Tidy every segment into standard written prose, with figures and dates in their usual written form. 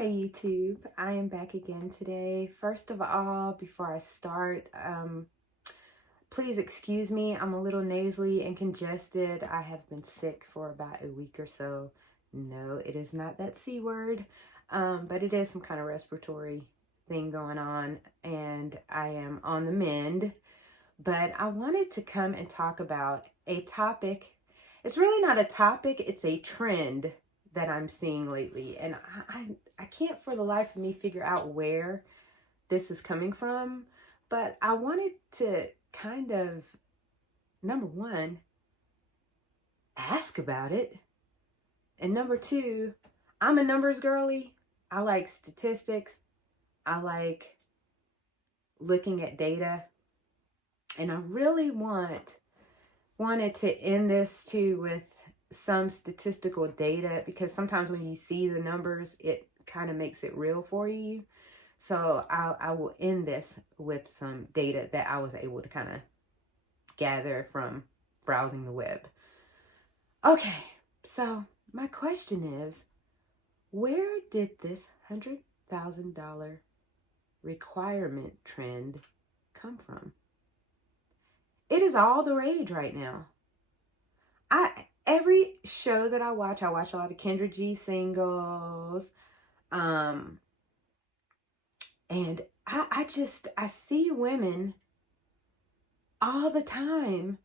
Hi YouTube, I am back again today. First of all, before I start, please excuse me, I'm a little nasally and congested. I have been sick for about a week or so. No, it is not that C word, but it is some kind of respiratory thing going on, and I am on the mend. But I wanted to come and talk about a topic. It's really not a topic, it's a trend that I'm seeing lately. And I can't for the life of me figure out where this is coming from. But I wanted to kind of, number one, ask about it. And number two, I'm a numbers girly. I like statistics. I like looking at data. And I really wanted to end this too with some statistical data, because sometimes when you see the numbers, it kind of makes it real for you. So I will end this with some data that I was able to kind of gather from browsing the web. Okay, so my question is, where did this $100,000 requirement trend come from? It is all the rage right now. Every show that I watch a lot of Kendra G singles. And I see women all the time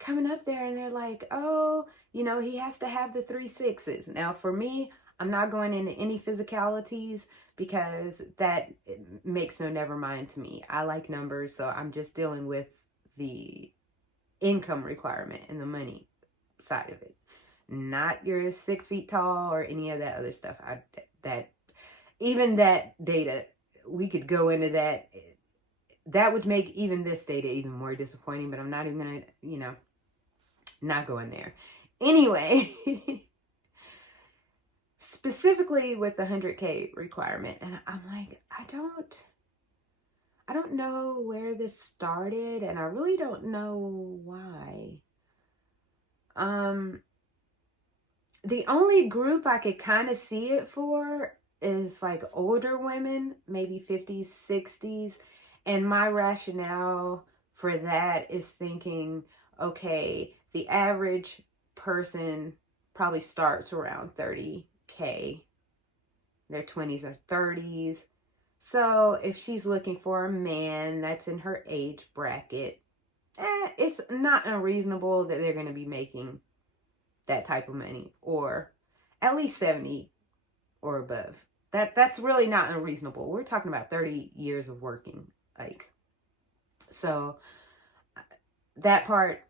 coming up there and they're like, oh, he has to have the 3 6s. Now for me, I'm not going into any physicalities because that makes no never mind to me. I like numbers, so I'm just dealing with the income requirement and the money side of it, not your 6 feet tall or any of that other stuff. Even that data, we could go into that. That would make even this data even more disappointing, but I'm not even gonna, not going there. Anyway, specifically with the 100K requirement, and I'm like, I don't know where this started, and I really don't know why. The only group I could kind of see it for is like older women, maybe 50s, 60s. And my rationale for that is thinking, okay, the average person probably starts around 30K, their 20s or 30s. So if she's looking for a man that's in her age bracket, it's not unreasonable that they're going to be making that type of money, or at least 70 or above. That's really not unreasonable. We're talking about 30 years of working, so that part,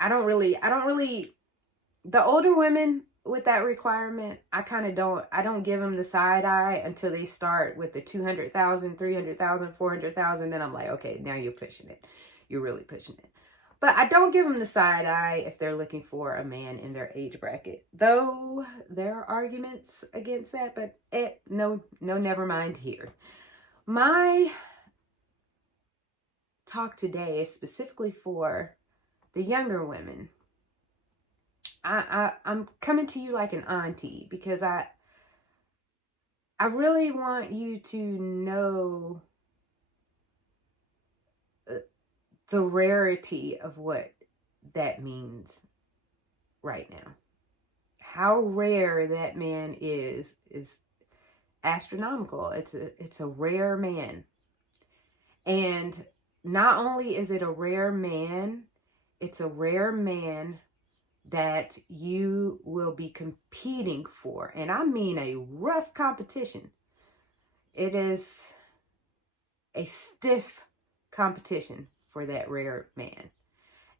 I don't really, the older women with that requirement, I don't give them the side eye until they start with the 200,000, 300,000, 400,000. Then I'm like, okay, now you're pushing it. You're really pushing it. But I don't give them the side eye if they're looking for a man in their age bracket. Though there are arguments against that, but no, never mind here. My talk today is specifically for the younger women. I'm coming to you like an auntie because I really want you to know the rarity of what that means right now. How rare that man is astronomical. It's a rare man. And not only is it a rare man, it's a rare man that you will be competing for. And I mean a rough competition. It is a stiff competition for that rare man.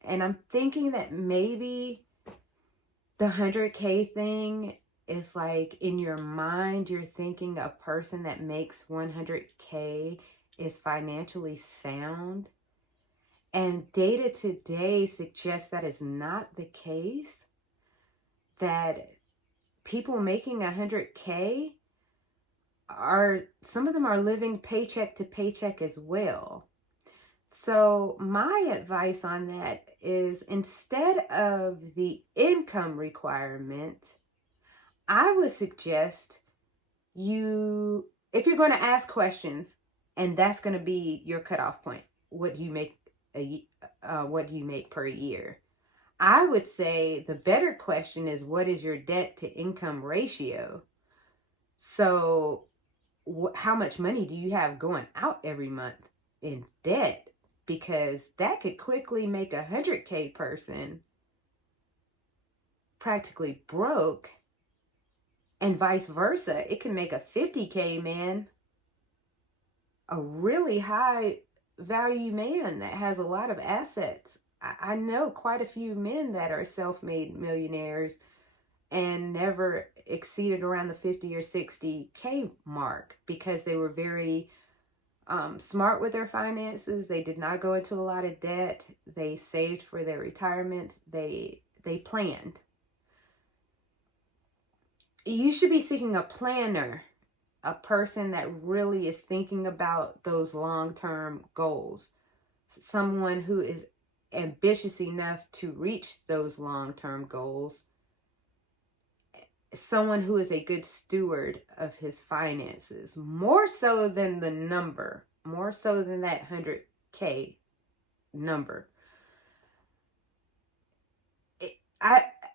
And I'm thinking that maybe the 100K thing is like, in your mind, you're thinking a person that makes 100K is financially sound. And data today suggests that is not the case. That people making 100K some of them are living paycheck to paycheck as well. So my advice on that is, instead of the income requirement, I would suggest if you're going to ask questions and that's going to be your cutoff point, what do you make what do you make per year? I would say the better question is, what is your debt to income ratio? So how much money do you have going out every month in debt? Because that could quickly make a 100K person practically broke, and vice versa. It can make a 50K man a really high value man that has a lot of assets. I know quite a few men that are self-made millionaires and never exceeded around the 50 or 60K mark because they were very smart with their finances. They did not go into a lot of debt. They saved for their retirement. They planned. You should be seeking a planner, a person that really is thinking about those long-term goals, someone who is ambitious enough to reach those long-term goals, someone who is a good steward of his finances, more so than the number, more so than that 100K number.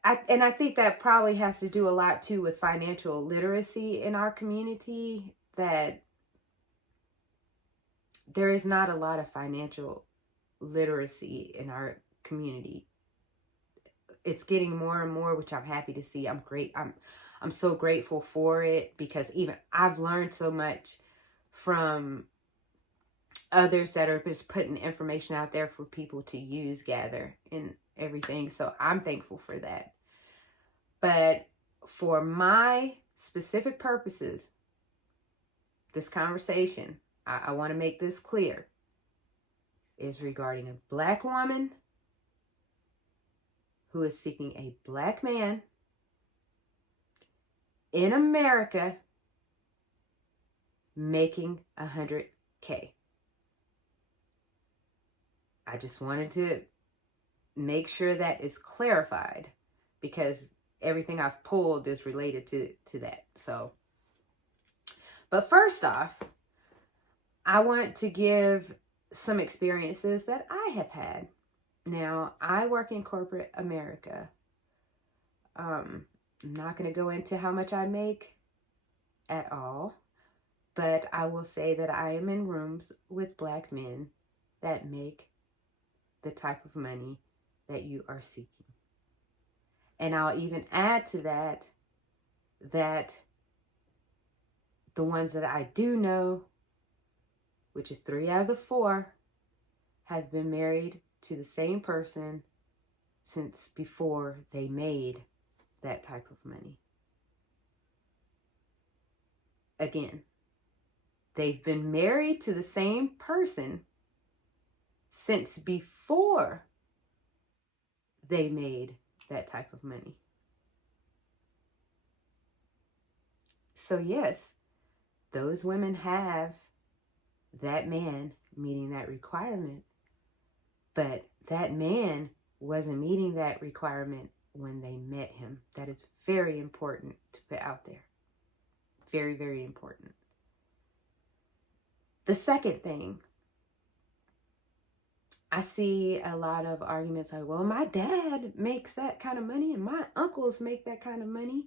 I think that probably has to do a lot too with financial literacy in our community, that there is not a lot of financial literacy in our community. It's getting more and more, which I'm happy to see. I'm so grateful for it, because even I've learned so much from others that are just putting information out there for people to use, gather, and everything. So I'm thankful for that. But for my specific purposes, this conversation, I want to make this clear, is regarding a Black woman who is seeking a Black man in America making 100K. I just wanted to make sure that is clarified, because everything I've pulled is related to that. So, but first off, I want to give some experiences that I have had. Now, I work in corporate America. I'm not going to go into how much I make at all, but I will say that I am in rooms with Black men that make the type of money that you are seeking. And I'll even add to that the ones that I do know, which is 3 out of the 4, have been married to the same person since before they made that type of money. Again, they've been married to the same person since before they made that type of money. So yes, those women have that man meeting that requirement, but that man wasn't meeting that requirement when they met him. That is very important to put out there. Very, very important. The second thing, I see a lot of arguments like, well, my dad makes that kind of money and my uncles make that kind of money.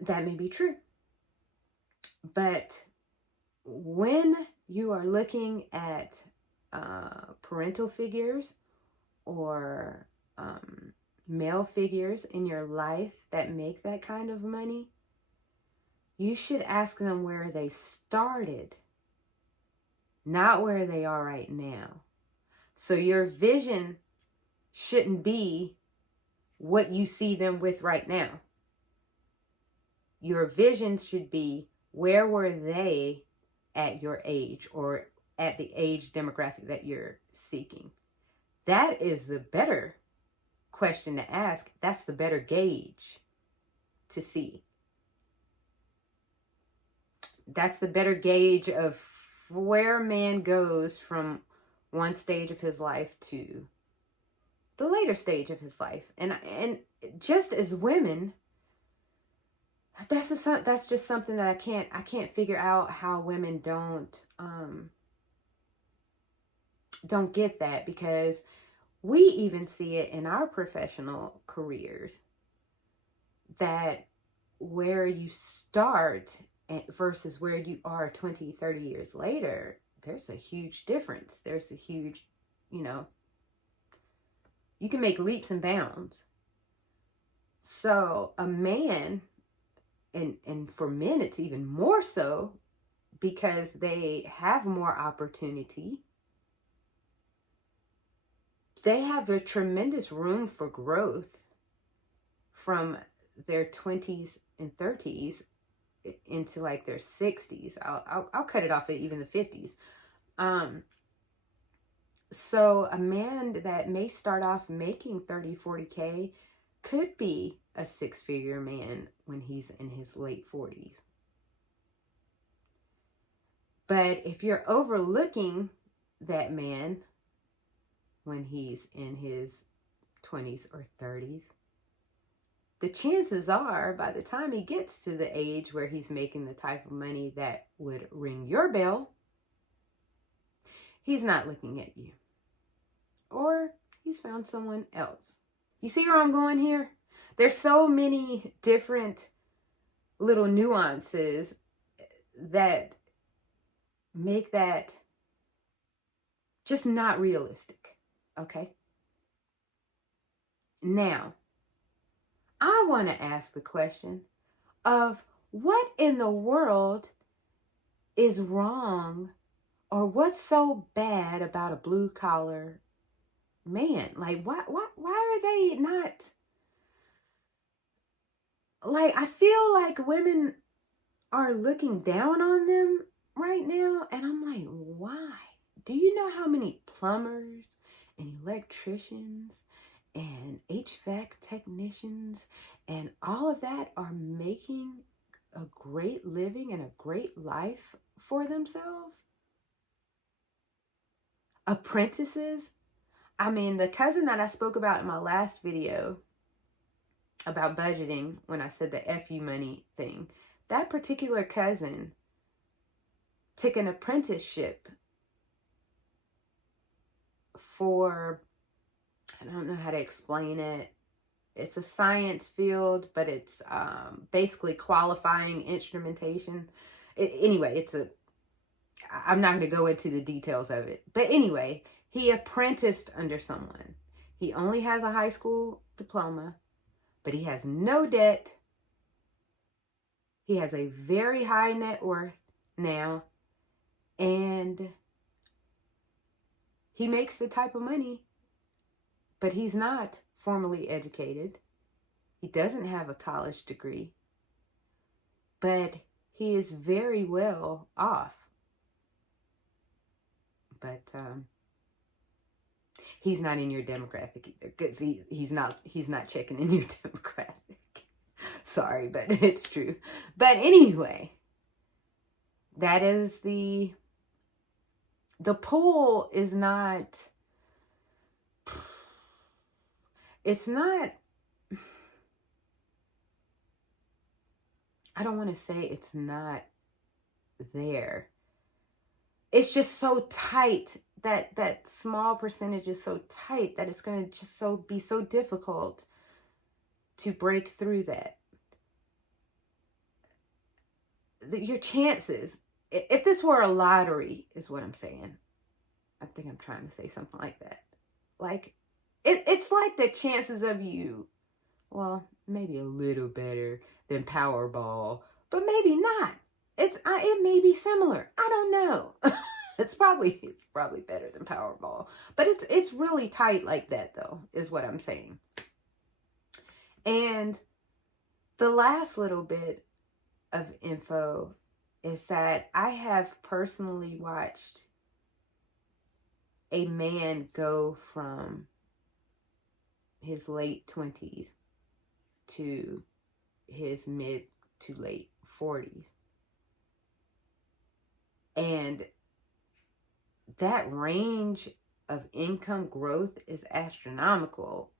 That may be true. But when you are looking at parental figures or male figures in your life that make that kind of money, you should ask them where they started, not where they are right now. So your vision shouldn't be what you see them with right now. Your vision should be, where were they at your age or at the age demographic that you're seeking? That is the better question to ask. That's the better gauge to see. That's the better gauge of where a man goes from one stage of his life to the later stage of his life. And just as women, that's just something that I can't figure out how women don't get that, because we even see it in our professional careers, that where you start versus where you are 20, 30 years later, there's a huge difference. There's a huge, you can make leaps and bounds. So a man, and for men, it's even more so because they have more opportunity. They have a tremendous room for growth from their 20s and 30s into like their 60s. I'll cut it off at even the 50s. So a man that may start off making 30, 40K could be a six-figure man when he's in his late 40s. But if you're overlooking that man when he's in his 20s or 30s, the chances are by the time he gets to the age where he's making the type of money that would ring your bell, he's not looking at you. Or he's found someone else. You see where I'm going here? There's so many different little nuances that make that just not realistic. Okay? Now, I want to ask the question of what in the world is wrong, or what's so bad about a blue collar man? Like, why are they not, like, I feel like women are looking down on them right now, and I'm like, why? Do you know how many plumbers and electricians and HVAC technicians and all of that are making a great living and a great life for themselves? Apprentices. I mean, the cousin that I spoke about in my last video about budgeting, when I said the FU money thing, that particular cousin took an apprenticeship for, I don't know how to explain it. It's a science field, but it's basically qualifying instrumentation. Anyway, I'm not going to go into the details of it. But anyway, he apprenticed under someone. He only has a high school diploma, but he has no debt. He has a very high net worth now. And he makes the type of money, but he's not formally educated. He doesn't have a college degree, but he is very well off. But he's not in your demographic either, because he's not checking in your demographic. Sorry, but it's true. But anyway, that is the pool is not, it's not, I don't want to say it's not there. It's just so tight, that small percentage is so tight that it's going to just be so difficult to break through that. Your chances, if this were a lottery, is what I'm saying. I think I'm trying to say something like that. Like, it's like the chances of you, well, maybe a little better than Powerball, but maybe not. It may be similar. I don't know. It's probably better than Powerball, but it's really tight like that, though, is what I'm saying. And the last little bit of info is that I have personally watched a man go from his late 20s to his mid to late 40s. And that range of income growth is astronomical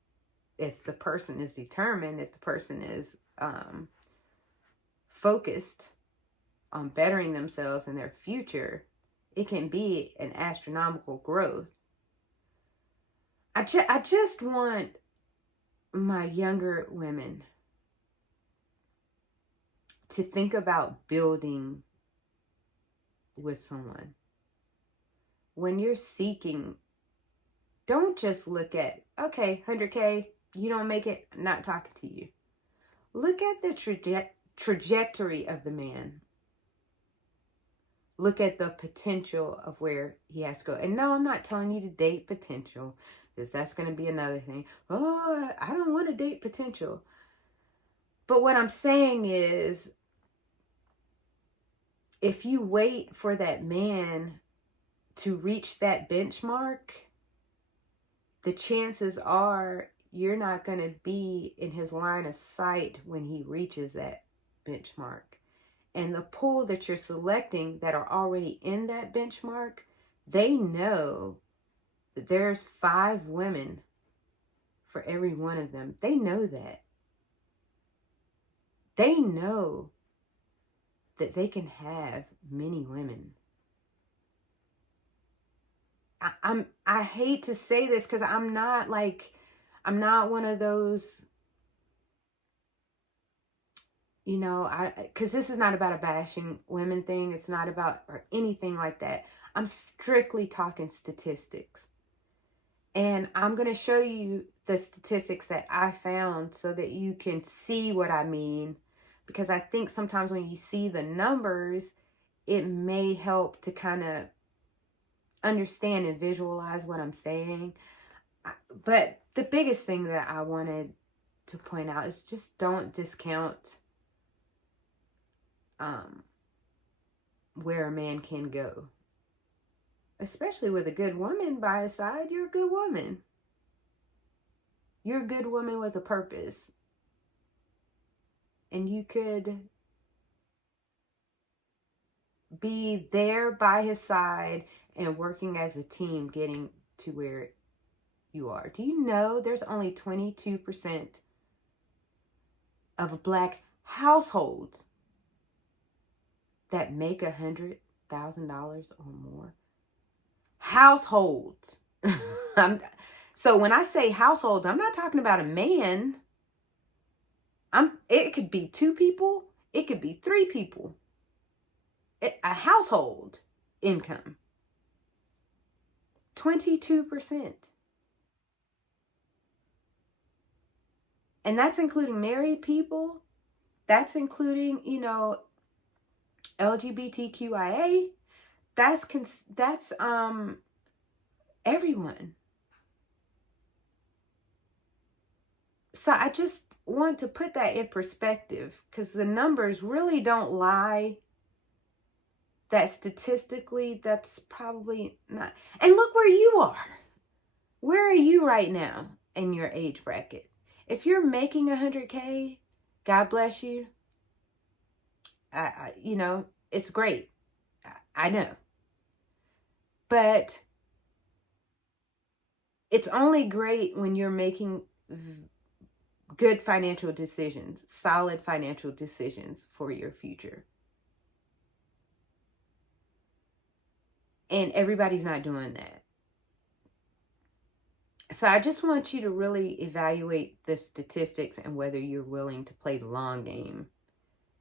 if the person is determined, if the person is focused on bettering themselves and their future, it can be an astronomical growth. I just want my younger women to think about building with someone. When you're seeking, don't just look at, okay, 100K, you don't make it, I'm not talking to you. Look at the trajectory of the man. Look at the potential of where he has to go. And no, I'm not telling you to date potential, because that's going to be another thing. Oh, I don't want to date potential. But what I'm saying is, if you wait for that man to reach that benchmark, the chances are you're not going to be in his line of sight when he reaches that benchmark. And the pool that you're selecting that are already in that benchmark, they know that there's 5 women for every one of them. They know that. They know that they can have many women. I hate to say this, because I'm not one of those, because this is not about a bashing women thing. It's not about or anything like that. I'm strictly talking statistics. And I'm going to show you the statistics that I found so that you can see what I mean. Because I think sometimes when you see the numbers, it may help to kind of understand and visualize what I'm saying. But the biggest thing that I wanted to point out is just don't discount where a man can go. Especially with a good woman by his side. You're a good woman. You're a good woman with a purpose. And you could be there by his side and working as a team, getting to where you are. Do you know there's only 22% of Black households that make $100,000 or more? Households. So when I say households, I'm not talking about a man. It could be 2 people. It could be 3 people. A household income. 22%. And that's including married people. That's including, LGBTQIA. That's everyone. So I just want to put that in perspective, because the numbers really don't lie. That statistically, that's probably not. And look where you are. Where are you right now in your age bracket? If you're making 100K, God bless you. It's great. I know. But it's only great when you're making good financial decisions, solid financial decisions for your future. And everybody's not doing that. So I just want you to really evaluate the statistics and whether you're willing to play the long game.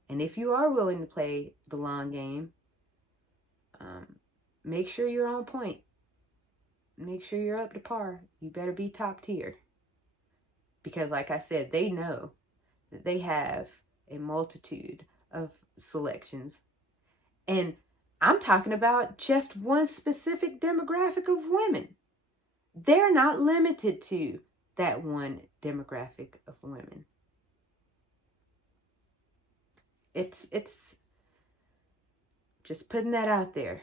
And if you are willing to play the long game, make sure you're on point. Make sure you're up to par. You better be top tier. Because like I said, they know that they have a multitude of selections. And I'm talking about just one specific demographic of women. They're not limited to that one demographic of women. It's just putting that out there.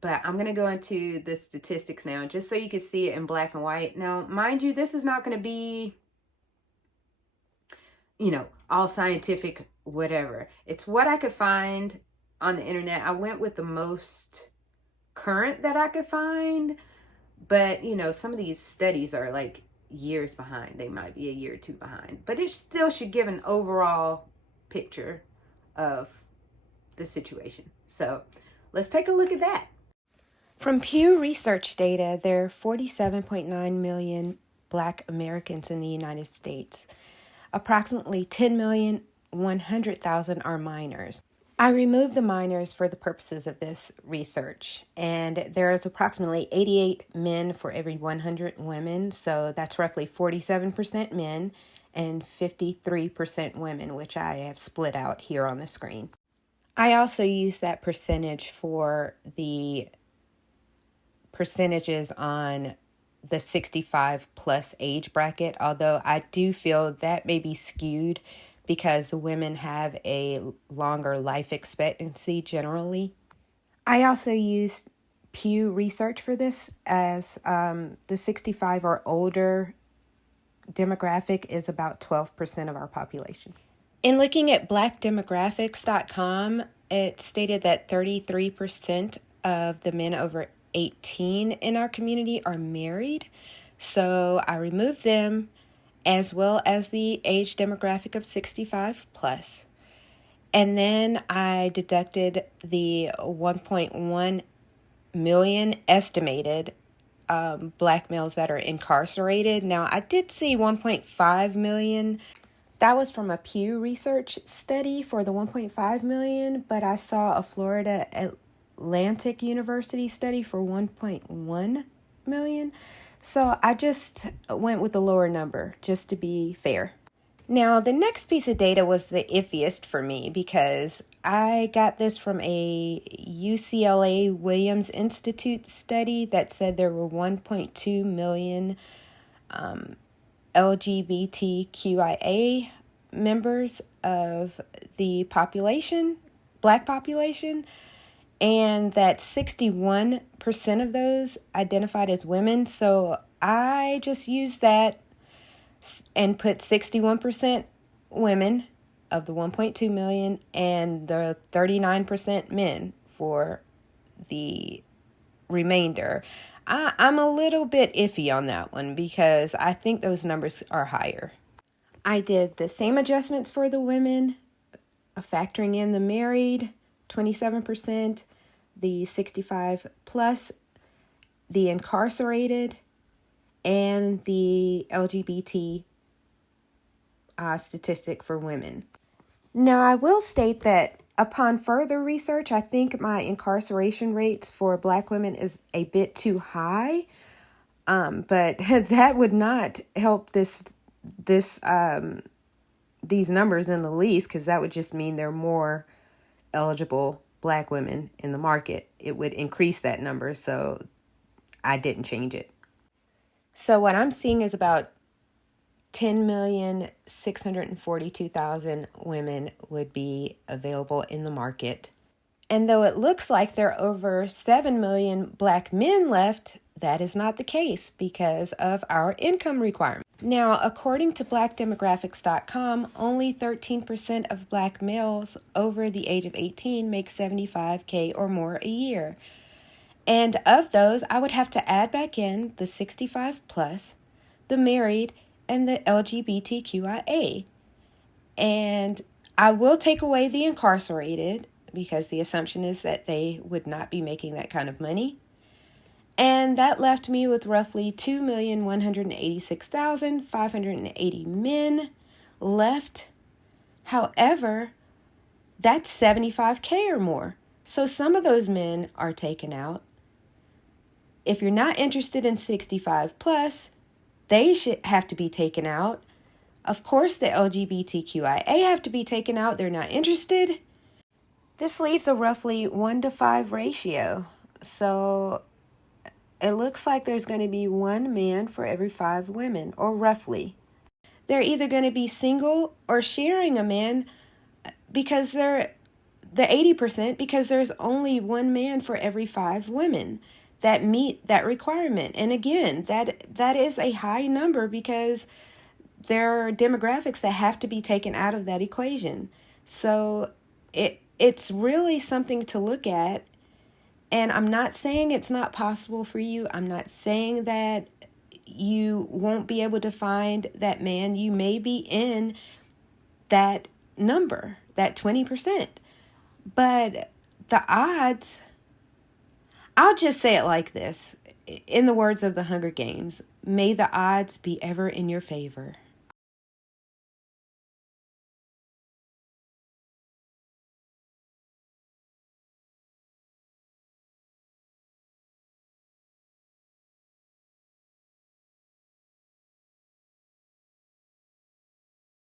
But I'm going to go into the statistics now, just so you can see it in black and white. Now, mind you, this is not going to be, all scientific, whatever. It's what I could find on the internet. I went with the most current that I could find. But, some of these studies are like years behind. They might be a year or 2 behind. But it still should give an overall picture of the situation. So let's take a look at that. From Pew Research data, there are 47.9 million Black Americans in the United States. Approximately 10,100,000 are minors. I removed the minors for the purposes of this research, and there is approximately 88 men for every 100 women, so that's roughly 47% men and 53% women, which I have split out here on the screen. I also use that percentage for the percentages on the 65 plus age bracket, although I do feel that may be skewed because women have a longer life expectancy generally. I also used Pew Research for this, as the 65 or older demographic is about 12% of our population. In looking at blackdemographics.com, it stated that 33% of the men over 18 in our community are married. So I removed them, as well as the age demographic of 65 plus. And then I deducted the 1.1 million estimated Black males that are incarcerated. Now, I did see 1.5 million. That was from a Pew Research study for the 1.5 million, but I saw a Florida Atlantic University study for 1.1 million. So I just went with the lower number just to be fair. Now, the next piece of data was the iffiest for me because I got this from a UCLA Williams Institute study that said there were 1.2 million LGBTQIA members of the population, Black population, and that 61% of those identified as women. So I just used that and put 61% women of the 1.2 million and the 39% men for the remainder. I'm a little bit iffy on that one because I think those numbers are higher. I did the same adjustments for the women, factoring in the married, 27%, the 65 plus, the incarcerated, and the LGBT statistic for women. Now, I will state that upon further research, I think my incarceration rates for Black women is a bit too high, but that would not help these numbers in the least, because that would just mean there are more eligible Black women in the market. It would increase that number, so I didn't change it. So what I'm seeing is about 10,642,000 women would be available in the market. And though it looks like there are over 7 million Black men left, that is not the case because of our income requirement. Now, according to blackdemographics.com, only 13% of Black males over the age of 18 make $75K or more a year. And of those, I would have to add back in the 65 plus, the married, and the LGBTQIA. And I will take away the incarcerated because the assumption is that they would not be making that kind of money. And that left me with roughly 2,186,580 men left. However, that's 75K or more. So some of those men are taken out. If you're not interested in 65 plus, they should have to be taken out. Of course, the LGBTQIA have to be taken out. They're not interested. This leaves a roughly 1-to-5 ratio. So it looks like there's going to be one man for every 5 women, or roughly. They're either going to be single or sharing a man because they're the 80%, because there's only one man for every 5 women that meet that requirement. And again, that is a high number because there are demographics that have to be taken out of that equation. So it's really something to look at. And I'm not saying it's not possible for you. I'm not saying that you won't be able to find that man. You may be in that number, that 20%. But the odds, I'll just say it like this. In the words of the Hunger Games, may the odds be ever in your favor.